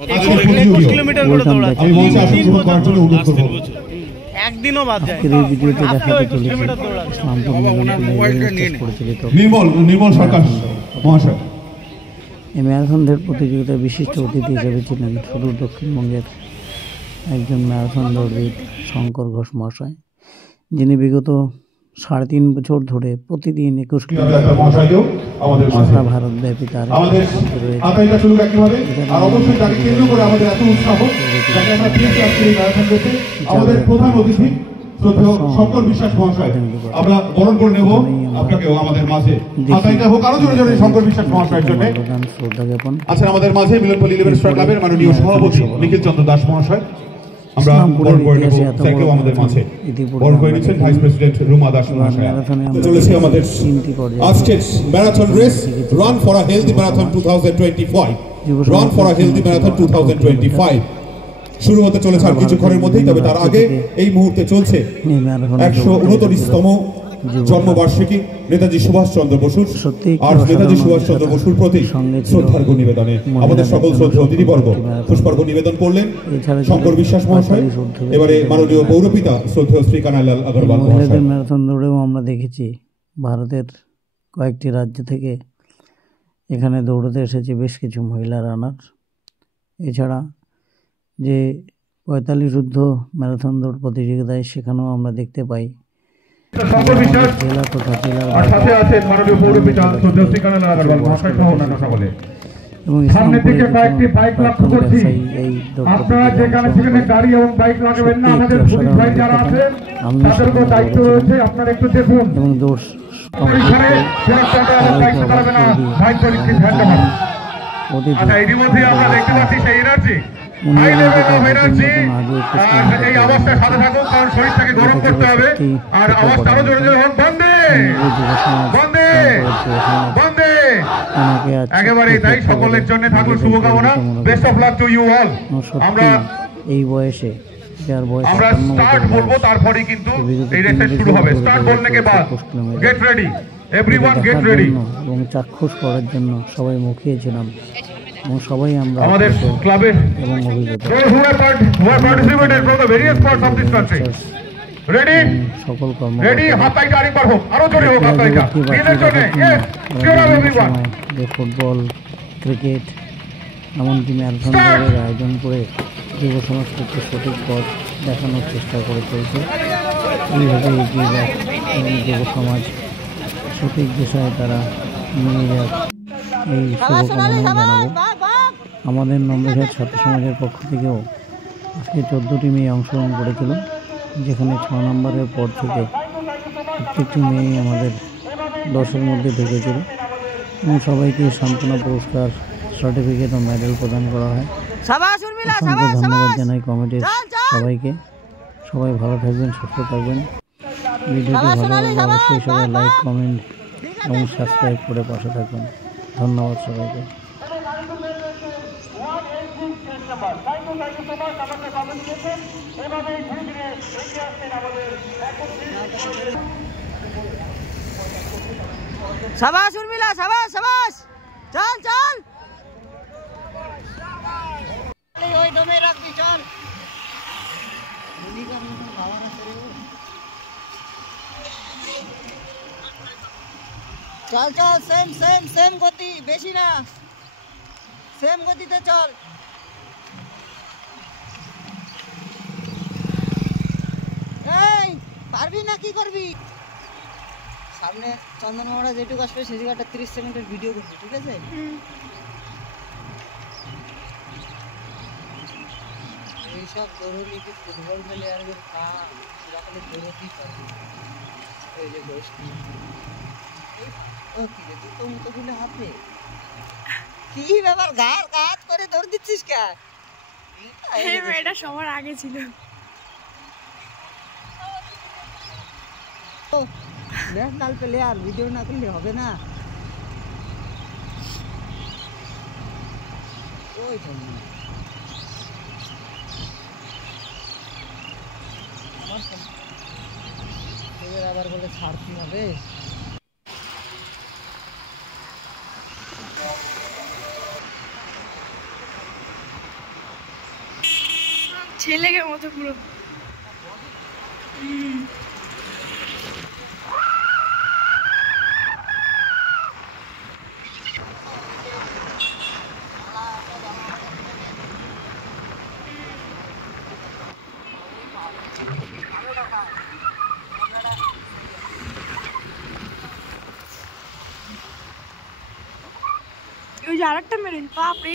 21 kilometre করে দৌড়াচ্ছি। আমি মঞ্চে অংশগ্রহণ করার জন্য অনুরোধ করব। একদিনও বাদ যায় আজকের এই ভিডিওতে দেখাতে চলেছে নির্মল সরকার মহাশয়। এই ম্যারাথনদের প্রতিযোগিতায় বিশিষ্ট অতিথি হিসেবে ছিলেন সুদূর দক্ষিণবঙ্গের একজন ম্যারাথন দৌড়বিদ শঙ্কর ঘোষ মহাশয়, যিনি বিগত 3.5 বছর ধরে প্রতিদিন 21 কিলোমিটার সারা ভারতব্যাপী তার প্রধান অতিথি শঙ্কর বিশ্বাস মহাশয়, আমরা বরণ করে নেব আপনাকেও আমাদের মাঝে। হোক আরো জোরে জোরে শঙ্কর বিশ্বাস মহাশয়ের জন্য শ্রদ্ধা জ্ঞাপন। আচ্ছা, আমাদের মাঝে মিলনপল্লী 11 স্টার ক্লাবের মাননীয় সভাপতি নিখিল চন্দ্র দাস মহাশয়, আমরা বরণ করে নেব তাকেও আমাদের মাঝে। বরণ করে নিচ্ছেন ভাইস প্রেসিডেন্ট রুমা দাস মহাশয়। চলেছে আমাদের আজকের marathon race, run for a healthy marathon 2025, run for a healthy marathon 2025 শুরু হতে চলেছে আর কিছুক্ষণের মধ্যেই। তবে তার আগে এই মুহূর্তে চলছে 129তম জন্মবার্ষিকী নেতাজি সুভাষচন্দ্র বসুর, আর নেতাজি সুভাষচন্দ্র বসুর প্রতি শ্রদ্ধার্ঘ্য নিবেদনে আমাদের সকল শ্রদ্ধেয় অতিথিবর্গ পুষ্পার্ঘ্য নিবেদন করলেন শঙ্কর বিশ্বাস মহাশয়। এবারে মাননীয় পৌরপিতা শ্রদ্ধেয় শ্রী কানাইলাল আগরওয়াল মহাশয়। ম্যারাথন দৌড়েও আমরা দেখেছি ভারতের কয়েকটি রাজ্য থেকে এখানে দৌড়তে এসেছে বেশ কিছু মহিলা রানার। এছাড়া যে 45 ঊর্ধ্ব ম্যারাথন দৌড় প্রতিযোগিতায় সেখানেও আমরা দেখতে পাই জেলা তথা জেলার এবং সামনে থেকে কয়েকটি বাইক লক্ষ্য করছি। আপনারা যেখানে সেখানে গাড়ি এবং বাইক লাগাবেন না, আমাদের পুলিশ ভাই যারা আছেন তাদের উপর দায়িত্ব রয়েছে, আপনারা একটু দেখুন। এবং দৌড় এখানে সেটা দায়িত্ব করবে না ভাই চলিতে ধ্যান দেবেন। আচ্ছা, এর মধ্যে আমরা দেখতে পাচ্ছি সেই energy, high level of energy. এই অবস্থা সাথে থাকুক, কারণ শরীরটাকে গরম করতে হবে। আর অবস্থা আরো জোরে জোরে হোক, বন্দে বন্দে বন্দে। একেবারেই তাই, সকলের জন্য থাকুন শুভকামনা। Best of luck to you all. আমরা এই বয়সে আমরা স্টার্ট বলবো, তারপরে কিন্তু এই রেসটা শুরু হবে। স্টার্ট বলনে কে বাদ get ready, everyone get ready. এবং চাক্ষুষ করার জন্য সবাই মুখিয়েছিলাম এবং সবাই আমরা আমাদের ক্লাবের এবং অভিজ্ঞতা সকল কর্ম যে ফুটবল, ক্রিকেট, এমনকি ম্যারাথন দৌড়ের আয়োজন করে যুব সমাজকে সঠিক পথ দেখানোর চেষ্টা করে চলছে। এইভাবে এগিয়ে যাক এবং যুব সমাজ সঠিক দিশায় তারা নিয়ে যাক, এই শুভকামনা জানাবো। আমাদের নম্রঘাট ছাত্র সমাজের পক্ষ থেকেও আজকে 14টি মেয়ে অংশগ্রহণ করেছিল, যেখানে 6 নম্বরের পর থেকে প্রত্যেকটি মেয়ে আমাদের 10-এর মধ্যে ঢুকেছিল এবং সবাইকে সান্ত্বনা পুরস্কার, সার্টিফিকেট ও মেডেল প্রদান করা হয়। অসংখ্য ধন্যবাদ জানাই কমিটির সবাইকে। সবাই ভালো থাকবেন, সুস্থ থাকবেন। ভিডিওটি ভালো লাগলে অবশ্যই সবাই লাইক, কমেন্ট এবং সাবস্ক্রাইব করে পাশে থাকবেন। ধন্যবাদ সবাইকে। শাবাশ উর্মিলা, শাবাশ শাবাশ, চল চল, ওই দমে রাখবি, চল চল চল, সেম সেম সেম গতি, বেশি না, সেম গতিতে চল। এই পারবি না কি করবি? সামনে চন্দনমোড়া যেটুকু আসবে সেই জায়গাটা 30 সেকেন্ডের ভিডিও করছি, ঠিক আছে? এইসব দৌড়লি কি ফুটবল খেলে আর দৌড়তেই পারবি। এই যে গোষ্ঠী ও কি রে, দুটো মতো গুলো হাতে কি ব্যাপার, গার কাজ করে দৌড় দিচ্ছিস কে? এটা সবার আগে ছিল। ন্যাশনাল প্লেয়ার, ভিডিও না করলে হবে না। ওই আমার আবার বলে ছাড়তে হবে। ছেলেকে মতো পুরো। ওই যে আরেকটা মেরিন বাপরে।